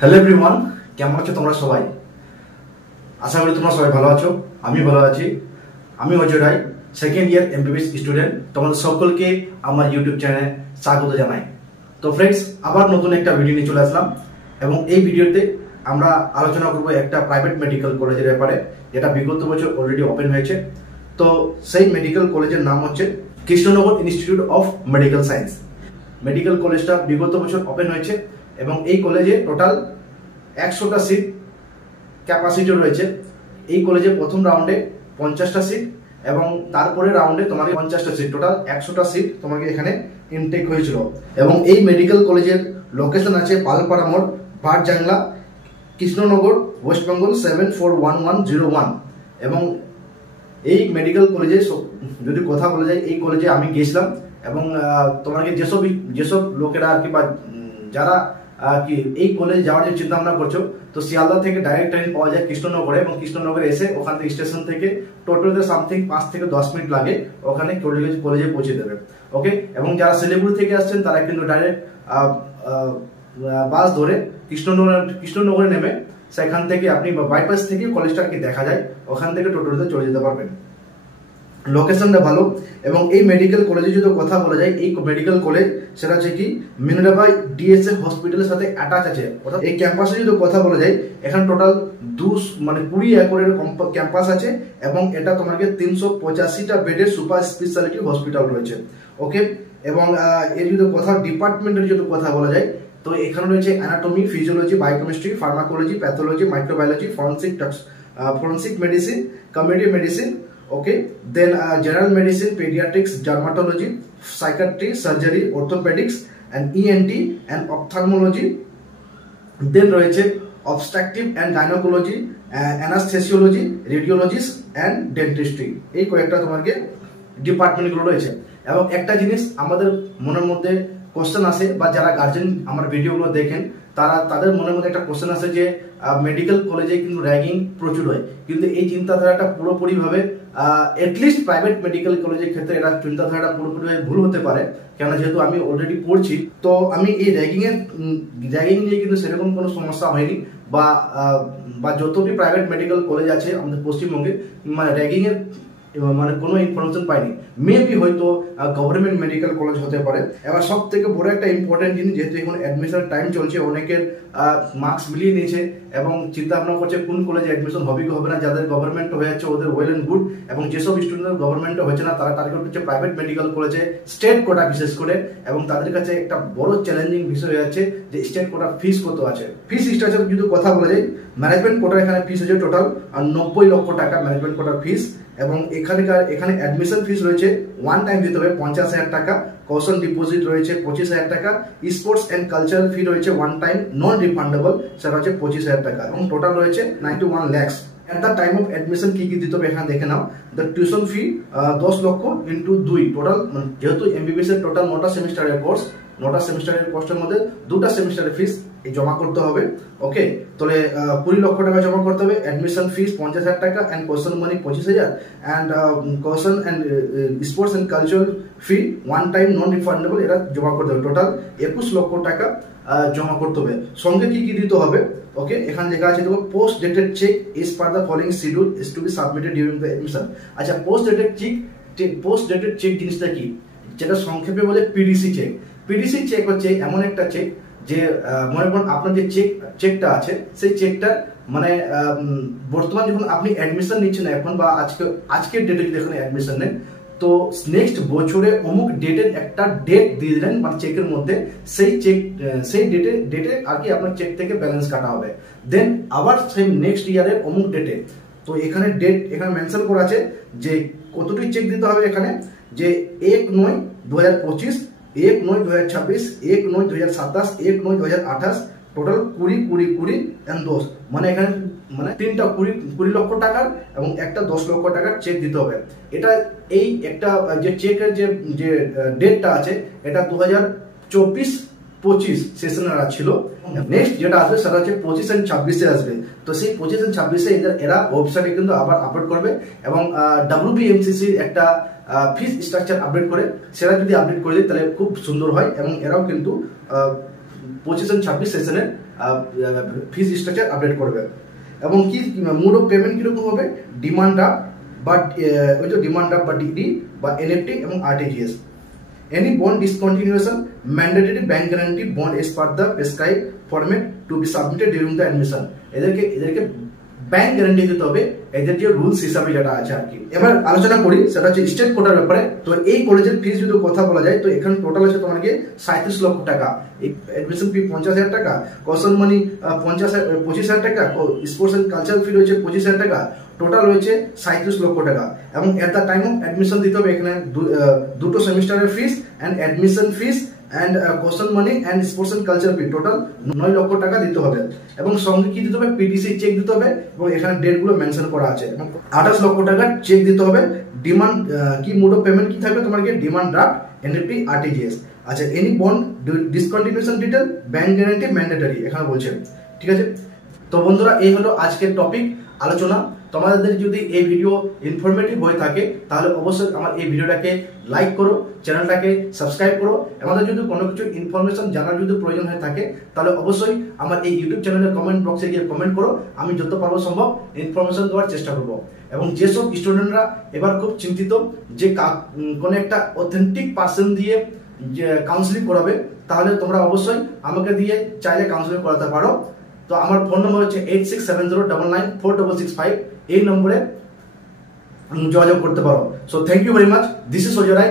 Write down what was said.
Hello everyone, কেমন আছো তোমরা সবাই? আশা করি তোমরা সবাই ভালো আছো। আমি ভালো আছি। আমি অজয় রায়, সেকেন্ড ইয়ার এমবিবিএস স্টুডেন্ট। তোমাদের সকলকে আমার ইউটিউব চ্যানেলে স্বাগত জানাই। তো ফ্রেন্ডস, আবার নতুন একটা ভিডিও নিয়ে চলে আসলাম এবং এই ভিডিওতে আমরা আলোচনা করব একটা প্রাইভেট মেডিকেল কলেজের ব্যাপারে, যেটা বিগত বছর অলরেডি ওপেন হয়েছে। তো সেই মেডিকেল কলেজের নাম হচ্ছে Krishnanagar institute of medical science. Medical কলেজটা বিগত বছর ওপেন হয়েছে এবং এই কলেজে টোটাল 100টা সিট ক্যাপাসিটি রয়েছে। এই কলেজে প্রথম রাউন্ডে 50টা সিট এবং তারপরে রাউন্ডে তোমাকে 50টা সিট, টোটাল 100টা সিট তোমাকে এখানে ইনটেক হয়েছিল। এবং এই মেডিকেল কলেজের লোকেশন আছে পালপাড়া মোড়, ভাটজাংলা, কৃষ্ণনগর, ওয়েস্ট বেঙ্গল 741101। এবং এই মেডিকেল কলেজে যদি কথা বলা যায়, এই কলেজে আমি গেছিলাম এবং তোমাকে যেসব লোকেরা আর কি বা যারা কি এই কলেজে যাওয়ার যে চিন্তা ভাবনা করছো, তো শিয়ালদা থেকে ডাইরেক্ট ট্রেন পাওয়া যায় কৃষ্ণনগরে, এবং কৃষ্ণনগরে এসে ওখান থেকে স্টেশন থেকে টোটোতে সামথিং 5 থেকে 10 মিনিট লাগে ওখানে কলেজে পৌঁছে দেবে। ওকে, এবং যারা শিলিগুড়ি থেকে আসছেন তারা কিন্তু ডাইরেক্ট বাস ধরে কৃষ্ণনগরে নেমে সেখান থেকে আপনি বাইপাস থেকে কলেজটা আর কি দেখা যায়, ওখান থেকে টোটোতে চলে যেতে পারবেন। লোকেশনটা ভালো। এবং এই মেডিকেল কলেজে যদি কথা বলা যায়, এই মেডিকেল কলেজ সেটা হচ্ছে কি মিনারাবাই ডিএসএ হসপিটালের সাথে অ্যাটাচ আছে। অর্থাৎ এই ক্যাম্পাসে যদি কথা বলা যায়, এখানে টোটাল 20 একরের ক্যাম্পাস আছে এবং এটা তোমাকে 385টা বেডের সুপার স্পেশালিটি হসপিটাল রয়েছে। ওকে, এবং এর যদি কথা ডিপার্টমেন্টের যদি কথা বলা যায়, তো এখানে রয়েছে anatomy, physiology, biochemistry, pharmacology, pathology, microbiology, forensic medicine, community medicine, okay, then general medicine, pediatrics, dermatology, psychiatry, surgery, orthopedics and ENT and ophthalmology, then রয়েছে obstetric and gynecology, anesthesiology, radiology and dentistry। এই কয়েকটা তোমাকে ডিপার্টমেন্টগুলো রয়েছে। এবং একটা জিনিস আমাদের মনের মধ্যে কোশ্চেন আসে, বা যারা গার্জেন আমার ভিডিওগুলো দেখেন তাদের মনের মধ্যে একটা কোশ্চেন আসে যে মেডিকেল কলেজে কিন্তু র্যাগিং প্রচুর হয়, কিন্তু এই চিন্তাধারাটা পুরোপুরিভাবে এটলিস্ট প্রাইভেট মেডিকেল কলেজের ক্ষেত্রে এটা চিন্তাধারাটা পুরোপুরিভাবে ভুল হতে পারে। কেন, যেহেতু আমি অলরেডি পড়ছি, তো আমি এই র্যাগিং নিয়ে কিন্তু সেরকম কোনো সমস্যা হয়নি, বা যতটি প্রাইভেট মেডিকেল কলেজ আছে আমাদের পশ্চিমবঙ্গে, মানে র্যাগিং এর মানে কোনো ইনফরমেশন পাইনি। মেবি হয়তো গভর্নমেন্ট মেডিকেল কলেজ হতে পারে। এবার সব থেকে বড় একটা ইম্পর্টেন্ট জিনিস, যেহেতু এখন অ্যাডমিশন টাইম চলছে, অনেকের মার্কস মিলিয়ে নিয়েছে এবং চিন্তা ভাবনা করছে কোন কলেজে অ্যাডমিশন হবে কি হবে না। যাদের গভর্নমেন্ট হয়ে যাচ্ছে ওদের ওয়েল অ্যান্ড গুড, এবং যেসব স্টুডেন্টের গভর্নমেন্ট হচ্ছে না তারা টার্গেট করছে প্রাইভেট মেডিকেল কলেজে, স্টেট কোটা বিশেষ করে। এবং তাদের কাছে একটা বড় চ্যালেঞ্জিং বিষয় হয়ে যাচ্ছে যে স্টেট কোটা ফিস কত আছে। ফিস স্ট্রাকচার যদি কথা বলা যায়, ম্যানেজমেন্ট কোটার এখানে ফিস হচ্ছে টোটাল 90 লক্ষ টাকা ম্যানেজমেন্ট কোটার ফিস। এবং এখানে অ্যাডমিশন ফিস রয়েছে ওয়ান টাইম দিতে হবে 50,000 টাকা, কৌশল ডিপোজিট রয়েছে 25,000 টাকা, স্পোর্টস অ্যান্ড কালচারাল ফি রয়েছে ওয়ান টাইম নন রিফান্ডেবল, সেটা হচ্ছে 25,000 টাকা, এবং টোটাল রয়েছে 91 lakhs। At the time of admission কি দিতে হবে এখানে দেখে নাও। দ্য টিউশন ফি 10 লক্ষ ইন্টু 2, টোটাল যেহেতু এমবিবিএস এর টোটাল 9টা সেমিস্টারের কোর্স, 9টা সেমিস্টারের কোর্সের মধ্যে 2টা সেমিস্টারের ফিস জমা করতে হবে। ওকে, তাহলে 20 লক্ষ টাকা জমা করতে হবে। অ্যাডমিশন ফিস 50,000 টাকা and question money 25,000 and question and sports and cultural fee one time non refundable, এটা জমা করতে হবে। টোটাল 21 লক্ষ টাকা জমা করতে হবে। সঙ্গে কি কি দিতে হবে? ওকে, এখানে লেখা আছে দেখো, post dated cheque is per the following schedule is to be submitted during the admission. আচ্ছা, পোস্ট ডেটেড চেক জিনিসটা কি, যেটা সংক্ষেপে বলে পিডিসি চেক। পিডিসি চেক হচ্ছে এমন একটা চেক যে মনে করুন আপনার যে চেকটা আছে, সেই চেকটা মানে বর্তমান যখন আপনি অ্যাডমিশন নিচ্ছেন এখন, বা আজকের ডেটে যদি এখানে অ্যাডমিশন নেন, তো নেক্সট বছরে অমুক ডেটের একটা ডেট দিয়ে দিলেন মানে চেকের মধ্যে, সেই ডেটে আর কি আপনার চেক থেকে ব্যালেন্স কাটা হবে। দেন আবার সেই নেক্সট ইয়ারের অমুক ডেটে, তো এখানে ডেট এখানে মেনশন করা আছে যে কতটি চেক দিতে হবে এখানে, যে 1/9/2025, 1/9/2026, 1/9/2027, 1/9/2028, টোটাল 20 and 10, মানে এখানে মানে 3টা 20 লক্ষ টাকার এবং একটা 10 লক্ষ টাকার চেক দিতে হবে। এটা এই একটা যে চেকের যে ডেটটা আছে, এটা 2024-25 সেশনের ছিল। নেক্সট যেটা আসবে সেটা হচ্ছে 25 and 26-এ আসবে। তো সেই 25 and 26-এ এরা ওয়েবসাইটে কিন্তু আবার আপলোড করবে, এবং WBMCC একটা ফিস স্ট্রাকচার আপডেট করে, সেটা যদি আপডেট করে দিই তাহলে খুব সুন্দর হয়। এবং এরাও কিন্তু 25-26 সেশনের ফিস স্ট্রাকচার আপডেট করবে। এবং কি মোড অফ পেমেন্ট কিরকম হবে, ডিমান্ড ড্রাফট বা ওই যে ডিমান্ড ড্রাফট বা ডিডি বা এনএফটি এবং RTGS. Any bond discontinuation, mandatory bank guarantee bond as per the prescribed format to be submitted during the admission. এদেরকে ব্যাংক গ্যারান্টি দিতে হবে, এদের যে রুলস হিসাবে যেটা আছে আর কি। এবার আলোচনা করি সেটা হচ্ছে স্টেট কোটার ব্যাপারে। তো এই কলেজের ফিস যদি কথা বলা যায় তো এখানে টোটাল আছে তোমাকে 37 লক্ষ টাকা। এডমিশন ফি 50,000 টাকা, কশন মানি 25,000 টাকা, স্পোর্টস এন্ড কালচার ফি রয়েছে 25,000 টাকা, টোটাল রয়েছে 37 লক্ষ টাকা। এবং at the time of admission দিতে হবে এখানে দুটো সেমিস্টারের fees and admission fees and caution money and sports and culture fee total 9 lakh টাকা দিতে হবে। এবং সঙ্গে কি দিতে হবে, পিটিসি চেক দিতে হবে এবং এখানে ডেটগুলো মেনশন করা আছে। এবং 28 লক্ষ টাকা চেক দিতে হবে। ডিমান্ড কি মোড অফ পেমেন্ট কি থাকবে তোমার কি, ডিমান্ড ড্রাফট, এনএফটি, আরটিজিএস। আচ্ছা, any bond discontinuation detail, bank guarantee mandatory এখানে বলছে। ঠিক আছে, তো বন্ধুরা এই হলো আজকের টপিক আলোচনা। তোমাদের যদি এই ভিডিও ইনফরমেটিভ হয়ে থাকে তাহলে অবশ্যই আমার এই ভিডিওটাকে লাইক করো, চ্যানেলটাকে সাবস্ক্রাইব করো। আমাদের যদি কোনো কিছু ইনফরমেশন জানার যদি প্রয়োজন হয়ে থাকে তাহলে অবশ্যই আমার এই ইউটিউব চ্যানেলের কমেন্ট বক্সে গিয়ে কমেন্ট করো, আমি যত পারবো সম্ভব ইনফরমেশন দেওয়ার চেষ্টা করবো। এবং যেসব স্টুডেন্টরা এবার খুব চিন্তিত যে কোনো একটা অথেন্টিক পার্সন দিয়ে যে কাউন্সিলিং করাবে, তাহলে তোমরা অবশ্যই আমাকে দিয়ে চাইলে কাউন্সিলিং করাতে পারো। তো আমার ফোন নম্বর হচ্ছে 8670994665, এই নম্বরে যোগাযোগ করতে পারো। So thank you very much, this is Ajay Roy.